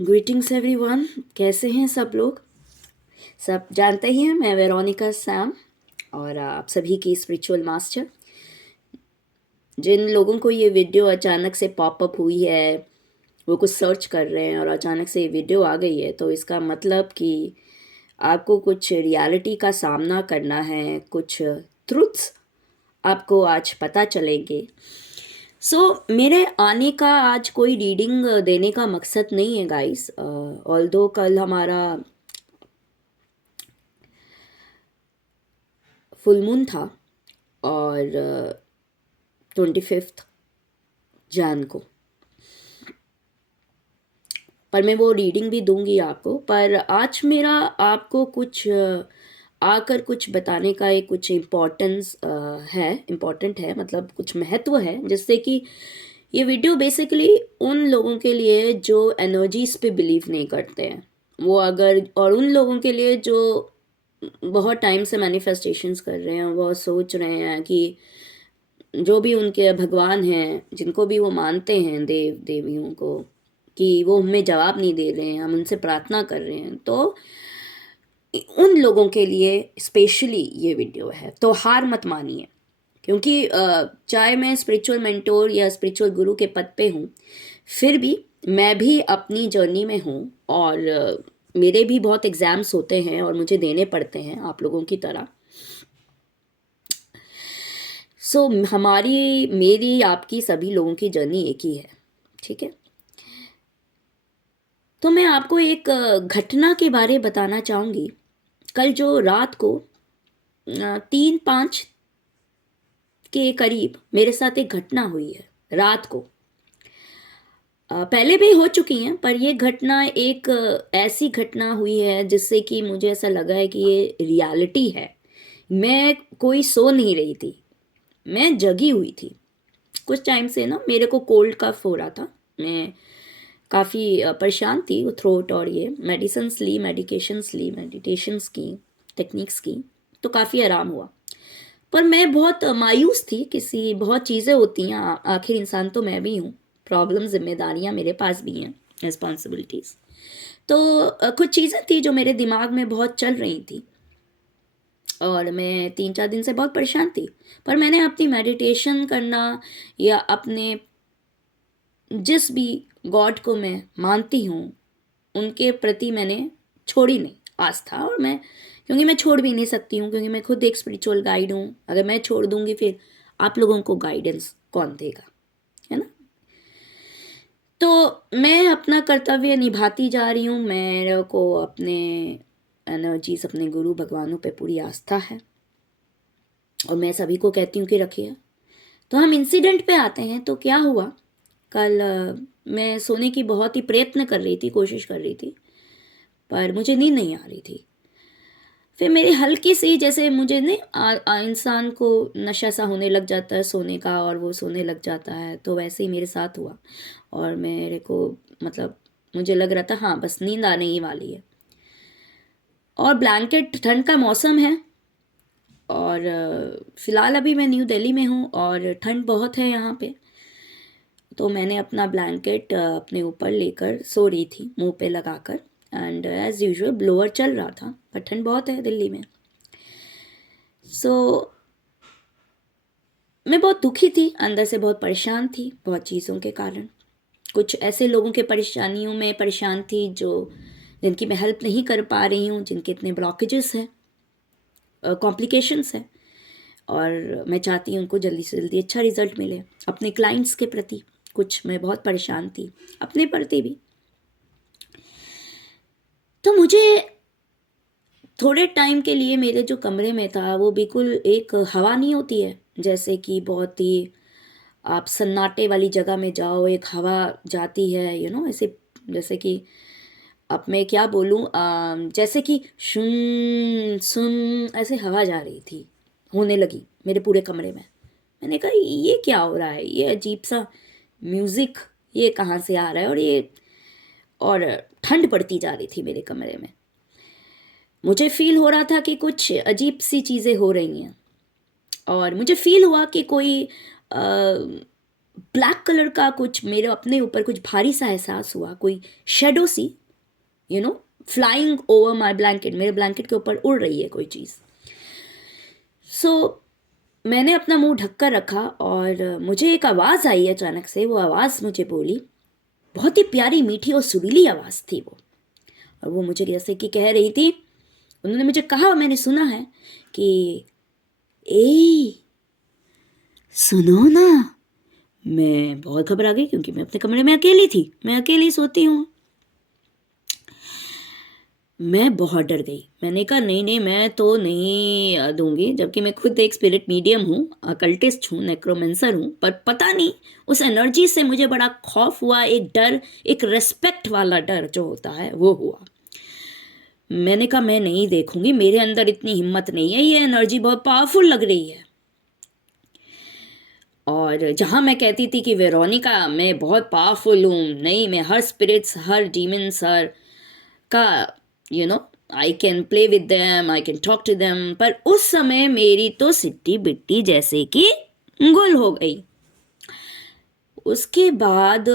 Greetings everyone, कैसे हैं सब लोग। सब जानते ही हैं मैं वेरोनिका सैम और आप सभी की स्पिरिचुअल मास्टर। जिन लोगों को ये वीडियो अचानक से पॉपअप हुई है, वो कुछ सर्च कर रहे हैं और अचानक से ये वीडियो आ गई है, तो इसका मतलब कि आपको कुछ रियलिटी का सामना करना है, कुछ ट्रुथ्स आपको आज पता चलेंगे। मेरे आने का आज कोई रीडिंग देने का मकसद नहीं है गाइस। ऑल्दो कल हमारा फुल मून था और 25 जैन को, पर मैं वो रीडिंग भी दूंगी आपको। पर आज मेरा आपको कुछ आकर कुछ बताने का एक कुछ इम्पोर्टेंट है, मतलब कुछ महत्व है, जिससे कि ये वीडियो बेसिकली उन लोगों के लिए जो एनर्जीज पे बिलीव नहीं करते हैं, वो अगर, और उन लोगों के लिए जो बहुत टाइम से मैनिफेस्टेशंस कर रहे हैं, वो सोच रहे हैं कि जो भी उनके भगवान हैं, जिनको भी वो मानते हैं, देव देवियों को, कि वो हमें जवाब नहीं दे रहे हैं, हम उनसे प्रार्थना कर रहे हैं, तो उन लोगों के लिए स्पेशली ये वीडियो है। तो हार मत मानिए, क्योंकि चाहे मैं स्पिरिचुअल मेंटोर या स्पिरिचुअल गुरु के पद पे हूँ, फिर भी मैं भी अपनी जर्नी में हूँ और मेरे भी बहुत एग्ज़ाम्स होते हैं और मुझे देने पड़ते हैं आप लोगों की तरह। हमारी, मेरी, आपकी, सभी लोगों की जर्नी एक ही है, ठीक है। तो मैं आपको एक घटना के बारे बताना चाहूँगी। कल जो रात को 3-5 के करीब मेरे साथ एक घटना हुई है रात को। पहले भी हो चुकी हैं, पर ये घटना एक ऐसी घटना हुई है जिससे कि मुझे ऐसा लगा है कि ये रियलिटी है। मैं कोई सो नहीं रही थी, मैं जगी हुई थी। कुछ टाइम से ना मेरे को कोल्ड कफ हो रहा था, मैं काफ़ी परेशान थी। थ्रोट और ये मेडिसिन्स ली, मेडिकेशंस ली, मेडिटेशंस की, टेक्निक्स की, तो काफ़ी आराम हुआ। पर मैं बहुत मायूस थी, किसी बहुत चीज़ें होती हैं, आखिर इंसान तो मैं भी हूँ, प्रॉब्लम, जिम्मेदारियाँ मेरे पास भी हैं, रिस्पॉन्सिबिलिटीज़। तो कुछ चीज़ें थी जो मेरे दिमाग में बहुत चल रही थी और मैं 3-4 दिन से बहुत परेशान थी। पर मैंने अपनी मेडिटेशन करना या अपने जिस भी गॉड को मैं मानती हूँ उनके प्रति मैंने छोड़ी नहीं आस्था। और मैं, क्योंकि मैं छोड़ भी नहीं सकती हूँ, क्योंकि मैं खुद एक स्पिरिचुअल गाइड हूँ। अगर मैं छोड़ दूंगी फिर आप लोगों को गाइडेंस कौन देगा, है ना। तो मैं अपना कर्तव्य निभाती जा रही हूँ। मेरे को अपने एनर्जीज, अपने गुरु भगवानों पे पूरी आस्था है और मैं सभी को कहती हूँ कि रखिए। तो हम इंसिडेंट पे आते हैं। तो क्या हुआ, कल मैं सोने की बहुत ही प्रयत्न कर रही थी, कोशिश कर रही थी, पर मुझे नींद नहीं आ रही थी। फिर मेरी हल्की सी, जैसे मुझे नहीं इंसान को नशा सा होने लग जाता है सोने का और वो सोने लग जाता है, तो वैसे ही मेरे साथ हुआ। और मेरे को, मतलब मुझे लग रहा था हाँ बस नींद आने ही वाली है। और ब्लैंकेट, ठंड का मौसम है और फ़िलहाल अभी मैं न्यू दिल्ली में हूँ और ठंड बहुत है यहाँ पे। तो मैंने अपना ब्लैंकेट अपने ऊपर लेकर सो रही थी, मुंह पे लगाकर, एंड एज़ यूजुअल ब्लोअर चल रहा था, पर ठंड बहुत है दिल्ली में। सो मैं बहुत दुखी थी, अंदर से बहुत परेशान थी, बहुत चीज़ों के कारण। कुछ ऐसे लोगों के परेशानियों में परेशान थी जो, जिनकी मैं हेल्प नहीं कर पा रही हूँ, जिनके इतने ब्लॉकेजेस हैं, कॉम्प्लिकेशंस हैं, और मैं चाहती हूँ उनको जल्दी से जल्दी अच्छा रिजल्ट मिले। अपने क्लाइंट्स के प्रति कुछ मैं बहुत परेशान थी, अपने प्रति भी। तो मुझे थोड़े टाइम के लिए मेरे जो कमरे में था वो बिल्कुल, एक हवा नहीं होती है जैसे कि बहुत ही आप सन्नाटे वाली जगह में जाओ, एक हवा जाती है, ऐसे, जैसे कि अब मैं क्या बोलूँ, जैसे कि शुन सुन ऐसे हवा जा रही थी, होने लगी मेरे पूरे कमरे में। मैंने कहा ये क्या हो रहा है, ये अजीब सा म्यूज़िक ये कहाँ से आ रहा है, और ठंड पड़ती जा रही थी मेरे कमरे में। मुझे फील हो रहा था कि कुछ अजीब सी चीज़ें हो रही हैं और मुझे फील हुआ कि कोई ब्लैक कलर का कुछ मेरे अपने ऊपर कुछ भारी सा एहसास हुआ, कोई शेडो सी, you know, flying over my blanket, मेरे ब्लैंकेट के ऊपर उड़ रही है कोई चीज़। सो मैंने अपना मुंह ढक कर रखा और मुझे एक आवाज़ आई अचानक से। वो आवाज़ मुझे बोली, बहुत ही प्यारी मीठी और सुरीली आवाज़ थी वो, और वो मुझे जैसे कि कह रही थी, उन्होंने मुझे कहा, मैंने सुना है कि ए सुनो ना। मैं बहुत घबरा गई क्योंकि मैं अपने कमरे में अकेली थी, मैं अकेली सोती हूँ। मैं बहुत डर गई। मैंने कहा नहीं नहीं, मैं तो नहीं दूंगी, जबकि मैं खुद एक स्पिरिट मीडियम हूँ, अकल्टिस्ट हूँ, नेक्रोमेंसर हूँ, पर पता नहीं उस एनर्जी से मुझे बड़ा खौफ हुआ, एक डर, एक रेस्पेक्ट वाला डर जो होता है वो हुआ। मैंने कहा मैं नहीं देखूंगी, मेरे अंदर इतनी हिम्मत नहीं है, ये एनर्जी बहुत पावरफुल लग रही है। और जहाँ मैं कहती थी कि वेरोनिका मैं बहुत पावरफुल हूँ, नहीं, मैं हर स्पिरिट्स, हर डीमंस, हर का, you know, I can play with them, I can talk to them, पर उस समय मेरी तो सिट्टी बिट्टी जैसे कि गुल हो गई। उसके बाद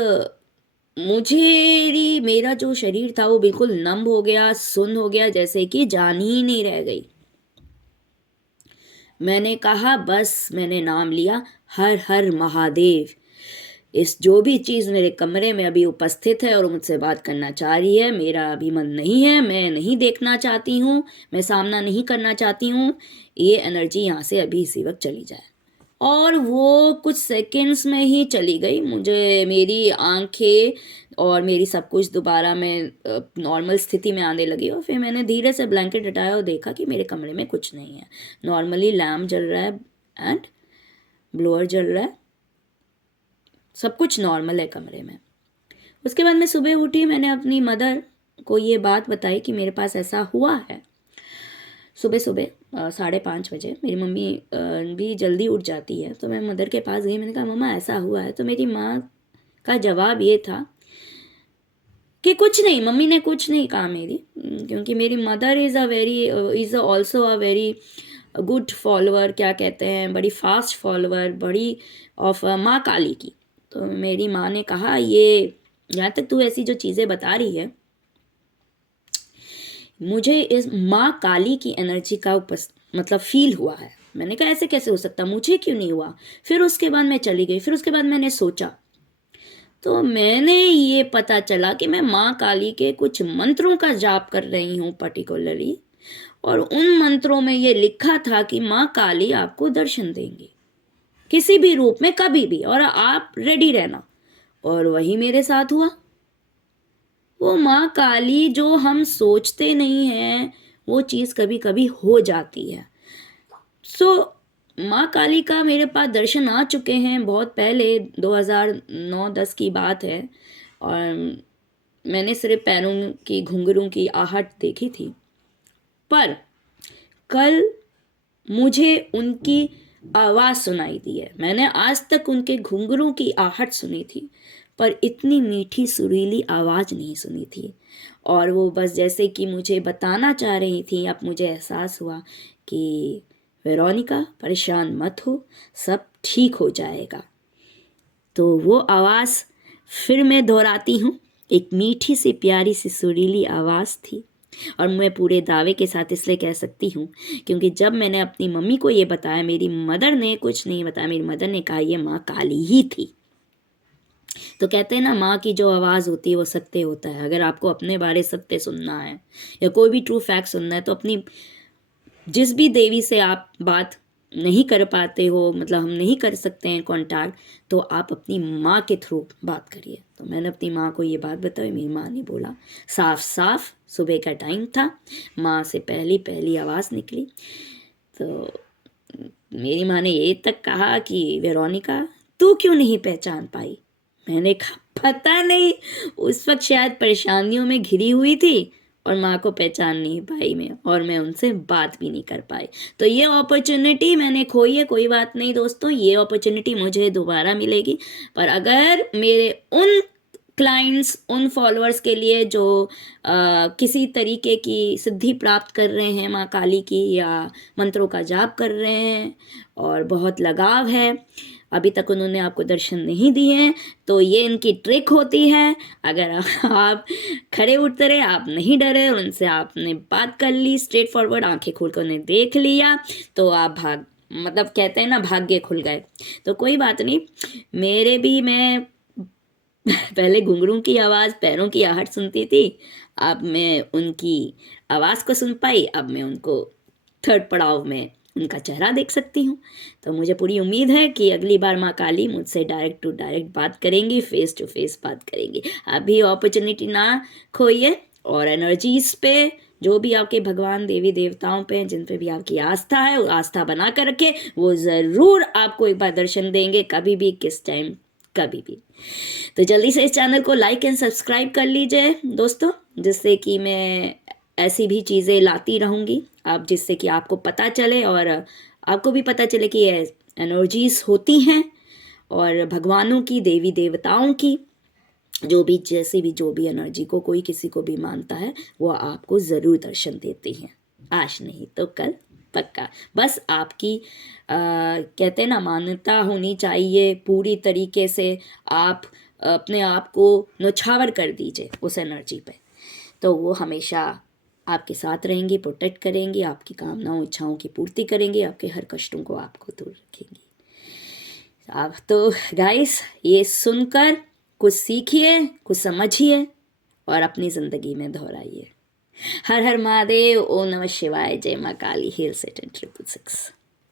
मुझे, मेरा जो शरीर था वो बिल्कुल नम हो गया, सुन्न हो गया, जैसे कि जान ही नहीं रह गई। मैंने कहा बस, मैंने नाम लिया, हर हर महादेव। इस जो भी चीज़ मेरे कमरे में अभी उपस्थित है और मुझसे बात करना चाह रही है, मेरा अभी मन नहीं है, मैं नहीं देखना चाहती हूँ, मैं सामना नहीं करना चाहती हूँ, ये एनर्जी यहाँ से अभी इसी वक्त चली जाए। और वो कुछ सेकंड्स में ही चली गई। मुझे मेरी आंखें और मेरी सब कुछ दोबारा में नॉर्मल स्थिति में आने लगी, और फिर मैंने धीरे से ब्लैंकेट हटाया और देखा कि मेरे कमरे में कुछ नहीं है। नॉर्मली लैम्प जल रहा है एंड ब्लोअर जल रहा है, सब कुछ नॉर्मल है कमरे में। उसके बाद मैं सुबह उठी, मैंने अपनी मदर को ये बात बताई कि मेरे पास ऐसा हुआ है। सुबह सुबह 5:30 बजे मेरी मम्मी भी जल्दी उठ जाती है, तो मैं मदर के पास गई, मैंने कहा मम्मा ऐसा हुआ है। तो मेरी माँ का जवाब ये था कि कुछ नहीं, मम्मी ने कुछ नहीं कहा मेरी, क्योंकि मेरी mother is also a very good follower, क्या कहते हैं, बड़ी फास्ट फॉलोअर, बड़ी ऑफ माँ काली की। तो मेरी माँ ने कहा, ये यहाँ तक तू ऐसी जो चीज़ें बता रही है, मुझे इस माँ काली की एनर्जी का मतलब फील हुआ है। मैंने कहा ऐसे कैसे हो सकता, मुझे क्यों नहीं हुआ। फिर उसके बाद मैं चली गई, फिर उसके बाद मैंने सोचा, तो मैंने ये पता चला कि मैं माँ काली के कुछ मंत्रों का जाप कर रही हूँ पर्टिकुलरली, और उन मंत्रों में ये लिखा था कि माँ काली आपको दर्शन देंगी किसी भी रूप में, कभी भी, और आप रेडी रहना। और वही मेरे साथ हुआ। वो माँ काली जो हम सोचते नहीं हैं, वो चीज़ कभी कभी हो जाती है। सो माँ काली का मेरे पास दर्शन आ चुके हैं बहुत पहले, 2009-10 की बात है, और मैंने सिर्फ पैरों की घुंघरूं की आहट देखी थी। पर कल मुझे उनकी आवाज़ सुनाई दी है। मैंने आज तक उनके घुंघरूं की आहट सुनी थी, पर इतनी मीठी सुरीली आवाज़ नहीं सुनी थी। और वो बस जैसे कि मुझे बताना चाह रही थी, अब मुझे एहसास हुआ कि वेरोनिका परेशान मत हो, सब ठीक हो जाएगा। तो वो आवाज़ फिर मैं दोहराती हूँ, एक मीठी सी प्यारी सी सुरीली आवाज़ थी। और मैं पूरे दावे के साथ इसलिए कह सकती हूँ क्योंकि जब मैंने अपनी मम्मी को ये बताया, मेरी मदर ने कुछ नहीं बताया, मेरी मदर ने कहा ये माँ काली ही थी। तो कहते हैं ना, माँ की जो आवाज़ होती है वो सत्य होता है। अगर आपको अपने बारे सत्य सुनना है या कोई भी ट्रू फैक्ट सुनना है, तो अपनी जिस भी देवी से आप बात नहीं कर पाते हो, मतलब हम नहीं कर सकते हैं कांटेक्ट, तो आप अपनी माँ के थ्रू बात करिए। तो मैंने अपनी माँ को ये बात बताई, मेरी माँ ने बोला साफ साफ, सुबह का टाइम था, माँ से पहली पहली आवाज़ निकली। तो मेरी माँ ने ये तक कहा कि वेरोनिका तू क्यों नहीं पहचान पाई। मैंने कहा पता नहीं, उस वक्त शायद परेशानियों में घिरी हुई थी और माँ को पहचान नहीं पाई मैं, और मैं उनसे बात भी नहीं कर पाई। तो ये अपॉर्चुनिटी मैंने खोई है, कोई बात नहीं दोस्तों, ये अपॉर्चुनिटी मुझे दोबारा मिलेगी। पर अगर मेरे उन क्लाइंट्स, उन फॉलोअर्स के लिए जो किसी तरीके की सिद्धि प्राप्त कर रहे हैं माँ काली की, या मंत्रों का जाप कर रहे हैं और बहुत लगाव है, अभी तक उन्होंने आपको दर्शन नहीं दिए हैं तो ये इनकी ट्रिक होती है। अगर आप खड़े उतरे, आप नहीं डरे और उनसे आपने बात कर ली स्ट्रेट फॉरवर्ड, आंखें खोल कर उन्हें देख लिया, तो आप मतलब कहते हैं ना, भाग्य खुल गए। तो कोई बात नहीं, मेरे भी मैं पहले घुंघरू की आवाज़, पैरों की आहट सुनती थी, अब मैं उनकी आवाज़ को सुन पाई, अब मैं उनको थर्ड पड़ाव में उनका चेहरा देख सकती हूँ। तो मुझे पूरी उम्मीद है कि अगली बार माँ काली मुझसे डायरेक्ट टू डायरेक्ट बात करेंगी, फेस टू फेस बात करेंगी। अभी अपॉर्चुनिटी ना खोइए और एनर्जीज पे, जो भी आपके भगवान देवी देवताओं पे जिन पे भी आपकी आस्था है, वो आस्था बना कर रखे, वो ज़रूर आपको एक बार दर्शन देंगे, कभी भी, किस टाइम, कभी भी। तो जल्दी से इस चैनल को लाइक एंड सब्सक्राइब कर लीजिए दोस्तों, जिससे कि मैं ऐसी भी चीज़ें लाती रहूँगी, अब जिससे कि आपको पता चले और आपको भी पता चले कि एनर्जीज होती हैं और भगवानों की, देवी देवताओं की, जो भी, जैसे भी, जो भी एनर्जी को कोई किसी को भी मानता है, वो आपको ज़रूर दर्शन देती हैं, आज नहीं तो कल पक्का। बस आपकी कहते हैं ना, मान्यता होनी चाहिए पूरी तरीके से, आप अपने आप को न्यौछावर कर दीजिए उस एनर्जी पे, तो वो हमेशा आपके साथ रहेंगी, प्रोटेक्ट करेंगी, आपकी कामनाओं इच्छाओं की पूर्ति करेंगी, आपके हर कष्टों को आपको दूर रखेंगी। आप तो गाइस ये सुनकर कुछ सीखिए, कुछ समझिए और अपनी ज़िंदगी में दोहराइए। हर हर महादेव, ओम नमः शिवाय, जय माँ काली, हेल सेटन 666।